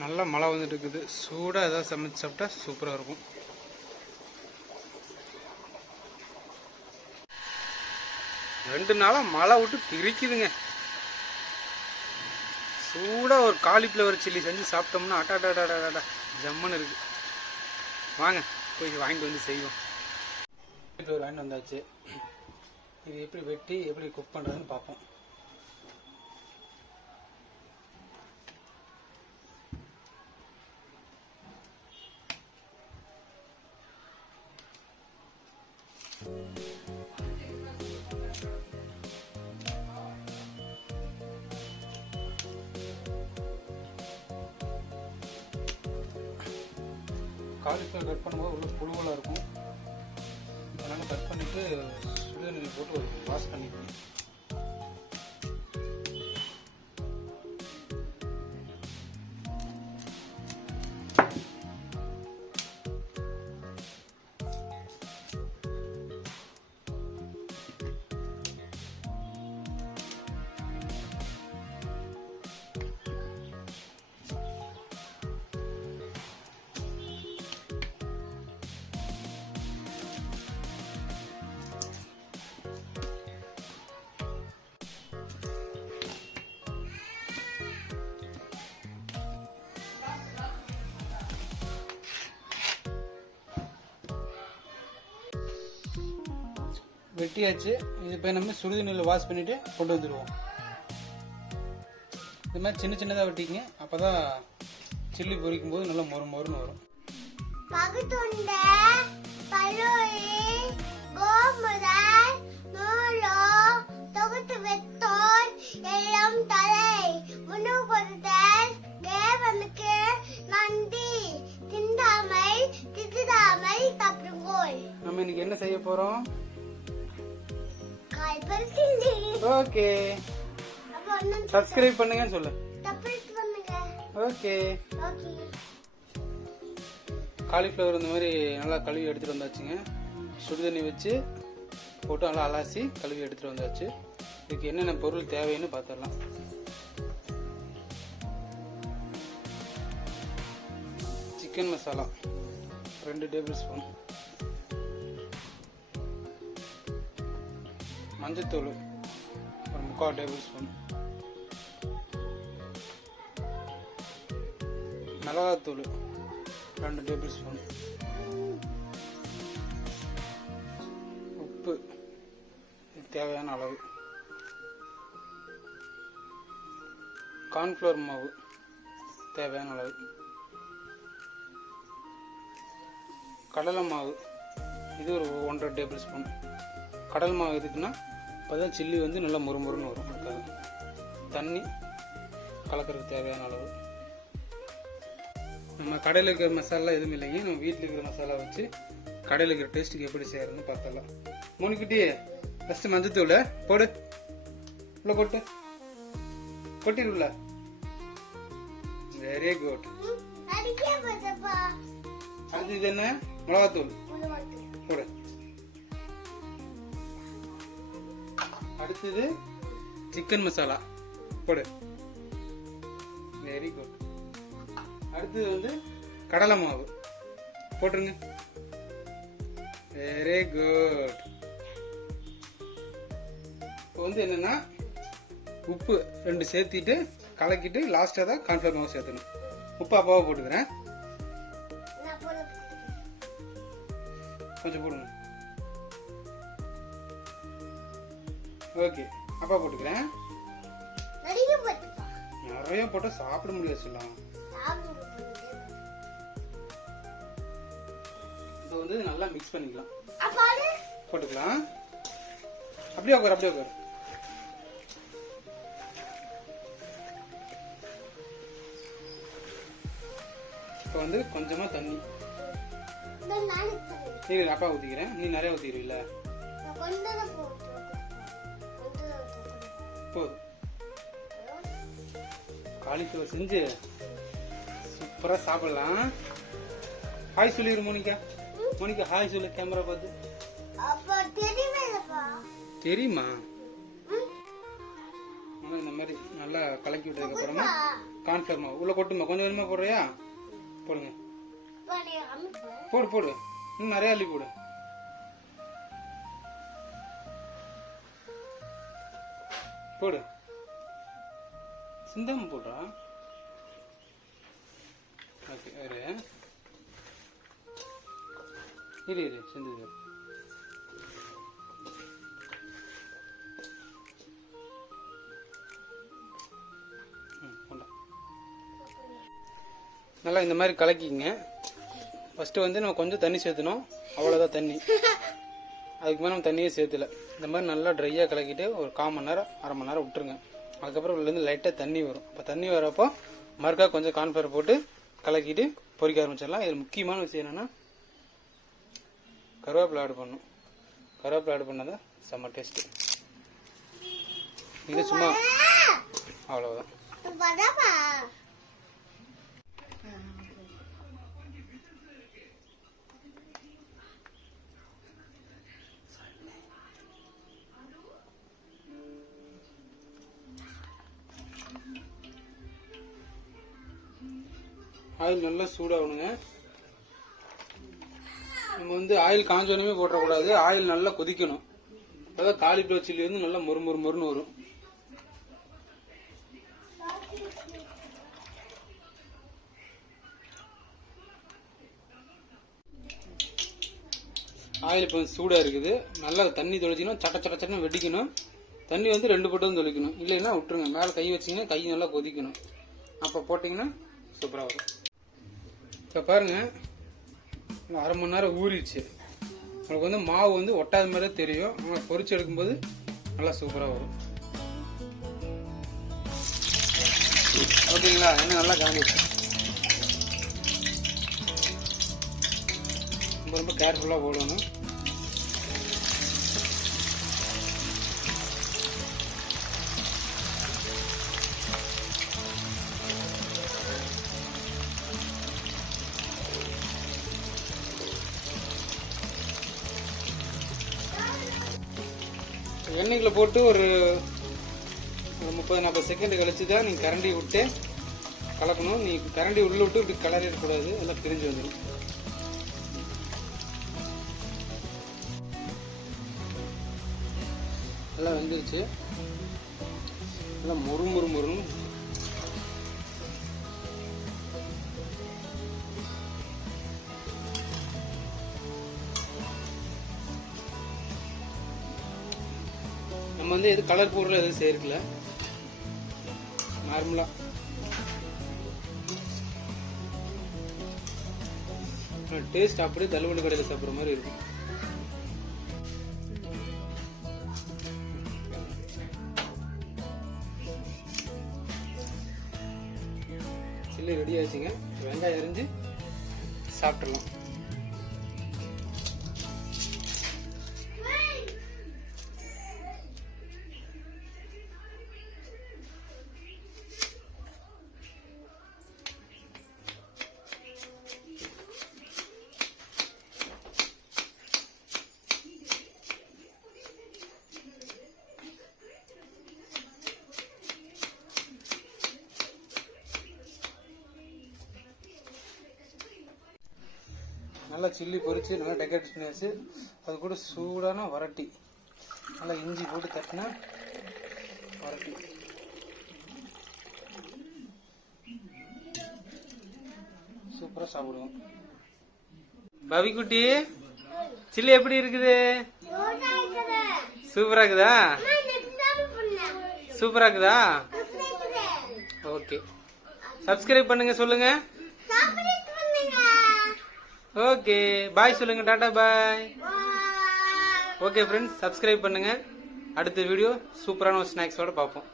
நல்லா மழை வந்துட்டு இருக்குது. சூடாக ஏதாவது சமைச்சு சாப்பிட்டா சூப்பராக இருக்கும். ரெண்டு நாளாக மழை விட்டு பிரிக்குதுங்க. சூடாக ஒரு காலிஃப்ளவர் சில்லி செஞ்சு சாப்பிட்டோம்னா அட்டாடாடாடாடா ஜம்முன்னு இருக்கு. வாங்க போய் வாங்கிட்டு வந்து செய்வோம். காலிஃப்ளவர் வாங்கிட்டு வந்தாச்சு. இது எப்படி வெட்டி எப்படி குக் பண்ணுறதுன்னு பார்ப்போம். காலிஃப்ளவர் கட் பண்ணும்போது உள்ள புழுவலாக இருக்கும். அதனால் கட் பண்ணிவிட்டு சுடுதண்ணி போட்டு ஒரு வாஷ் பண்ணிக்கணும். வெட்டியாச்சு. இது போய் நம்ம சுடுதண்ணியில் வாஷ் பண்ணிவிட்டு கொண்டு வந்துடுவோம். இது மாதிரி சின்ன சின்னதாக வெட்டிக்கங்க. அப்போ தான் சில்லி பொரிக்கும் போது நல்லா மொறு மொறுன்னு வரும். நம்ம இன்னைக்கு என்ன செய்ய போறோம்? ஓகே, சப்ஸ்கிரைப் பண்ணுங்கன்னு சொல்லு. ஓகே, காலிஃப்ளவர் இந்த மாதிரி நல்லா கழுவி எடுத்துட்டு வந்தாச்சுங்க. சுடுதண்ணி வச்சு போட்டு நல்லா அலாசி கழுவி எடுத்துட்டு வந்தாச்சு. இதுக்கு என்னென்ன பொருள் தேவைன்னு பார்த்துடலாம். சிக்கன் மசாலா 2 டேபிள் ஸ்பூன், மஞ்சத்தூள் ஒரு 3/4 டேபிள் ஸ்பூன், மிளகாத்தூள் 2 டேபிள் ஸ்பூன், உப்பு தேவையான அளவு, கார்ன்ஃப்ளவர் மாவு தேவையான அளவு, கடலை மாவு இது ஒரு 1.5 டேபிள் ஸ்பூன். கடல் மாவு எதுக்குன்னா அப்போதான் சில்லி வந்து நல்லா முறுமுறுன்னு வரும். அதுக்காக தண்ணி கலக்கிறதுக்கு தேவையான அளவு. நம்ம கடையில் இருக்கிற மசாலா எதுவும் இல்லைங்க. நம்ம வீட்டில் இருக்கிற மசாலா வச்சு கடையில் இருக்கிற டேஸ்ட்டுக்கு எப்படி செய்யறதுன்னு பார்த்தலாம். மூணுக்குட்டி ஃபஸ்ட்டு மஞ்சத்தூள் போடு, உள்ள கொட்டு, கொட்டிடுல. Very good. அடுத்து இது என்ன? மிளகாத்தூள் போடு. அடுத்தது சிக்கன் மசாலா போடு. Very good. அடுத்தது வந்து கடலை மாவு போட்டுருங்க. Very good. இப்போ வந்து என்னன்னா உப்பு 2 சேர்த்திட்டு கலக்கிட்டு லாஸ்ட்டாக தான் கார்ன்ஃப்ளவர் மாவு சேர்த்தணும். உப்பு அப்பாவை போட்டுக்கிறேன். கொஞ்சம் போடுங்க. ஓகே, அப்பா போட்டுக்கிறேன். நிறைய போட்டா சாப்பிட முடியாது சொல்லலாம். இப்போ வந்து நல்லா மிக்ஸ் பண்ணிக்கலாம். போட்டுக்கலாம். அப்படியே உட்கார், அப்படியே உட்கார். இப்போ வந்து கொஞ்சமா தண்ணி நீ அப்பா ஊத்திக்கிறேன். நீ நிறைய ஊத்திக்கிறீல்ல, போதும். காலிஃப்ளவர் செஞ்சு சூப்பரா சாப்பிடலாம். ஹாய் சொல்லிடு மோனிகா. மோனிகா ஹாய் சொல்லு கேமரா பார்த்து. தெரியுமா? இந்த மாதிரி நல்லா கலக்கி விட்டதுக்கு அப்புறமா கார்ன்ஃப்ளவர் மாவு உள்ள கொட்டுமா. கொஞ்சம் கொஞ்சமா போடுறியா? போடுங்க. போடு போடு, இன்னும் நிறைய அள்ளி போடு. போடு, சிந்தாம போடுறா. ஓகே, இரு சிந்தது. நல்லா இந்த மாதிரி கலக்கிங்க. ஃபஸ்ட்டு வந்து நம்ம கொஞ்சம் தண்ணி சேர்த்துனோம், அவ்வளோதான் தண்ணி. அதுக்கு மேலே நம்ம தண்ணியே சேர்த்துல. இந்த மாதிரி நல்லா ட்ரையாக கலக்கிட்டு ஒரு 1/4 மணி நேரம் 1/2 மணி நேரம் விட்டுருங்க. அதுக்கப்புறம் உள்ளேருந்து லைட்டாக தண்ணி வரும். அப்போ தண்ணி வரப்போ மறுக்கா கொஞ்சம் கார்ன்ஃப்ளவர் போட்டு கலக்கிட்டு பொரிக்க ஆரம்பிச்சிடலாம். இதில் முக்கியமான விஷயம் என்னென்னா கருவேப்பிலை ஆட் பண்ணணும். கருவேப்பிலை ஆட் பண்ணால் தான் செம்ம டேஸ்ட்டு. இது சும்மா அவ்வளோதான். ஆயில் நல்லா சூடாகணுங்க. நம்ம வந்து ஆயில் காஞ்சோனமே போட்டக்கூடாது, ஆயில் நல்லா கொதிக்கணும். அதாவது காலிஃப்ளவர் சில்லி வந்து நல்லா மொறுன்னு வரும். ஆயில் இப்போ சூடாக இருக்குது. நல்லா தண்ணி தொளிச்சிக்கணும், சட்டன்னு வெடிக்கணும். தண்ணி வந்து 2 பட்டம் தொளிக்கணும், இல்லைன்னா விட்டுருங்க. மேலே கை வச்சிங்கன்னா கை நல்லா கொதிக்கணும். அப்போ போட்டிங்கன்னா சூப்பராக வரும். இப்போ பாருங்க, 1/2 மணி நேரம் ஊறிடுச்சு. உங்களுக்கு வந்து மாவு வந்து ஒட்டாத மாதிரியே தெரியும். ஆனால் பொரிச்சு எடுக்கும்போது நல்லா சூப்பராக வரும். ஓகேங்களா? என்ன நல்லா காமிச்சு ரொம்ப கேர்ஃபுல்லாக போடணும். எண்ணெய்க்குள்ள போட்டு ஒரு 30-40 செகண்ட் கழிச்சு தான் நீங்கள் கரண்டி விட்டு கலக்கணும். நீ கரண்டி உள்ள விட்டு இப்படி கலரிடக்கூடாது, எல்லாம் பிரிஞ்சு வந்துடும். நல்லா வெந்துருச்சு. நல்லா மொறுன்னு. நம்ம வந்து எது கலர் பவுடர்ல எதுவும் சேர்க்கல, நார்மலா டேஸ்ட் அப்படியே தள்ளுவண்டி கடையில் சாப்பிட்ற மாதிரி இருக்கும். சில்லி ரெடி ஆச்சுங்க. வெங்காயம் அரிஞ்சு சாப்பிட்றலாம். நல்லா சில்லி பொரிச்சு நல்லா டெக்கரேட் பண்ணியாச்சு. அது கூட சூடான வரட்டி, நல்லா இஞ்சி போட்டு தட்டினா வரட்டி. சூப்பரா சாப்பிடுவோம். பவிக்குட்டி, சில்லி எப்படி இருக்குது? சூப்பரா இருக்குதா? சூப்பரா இருக்குதா? ஓகே, சப்ஸ்கிரைப் பண்ணுங்க, சொல்லுங்க. ஓகே, பாய் சொல்லுங்க. டாடா பாய். ஓகே ஃப்ரெண்ட்ஸ், சப்ஸ்கிரைப் பண்ணுங்க. அடுத்த வீடியோ சூப்பரான ஒரு ஸ்நாக்ஸோட பார்ப்போம்.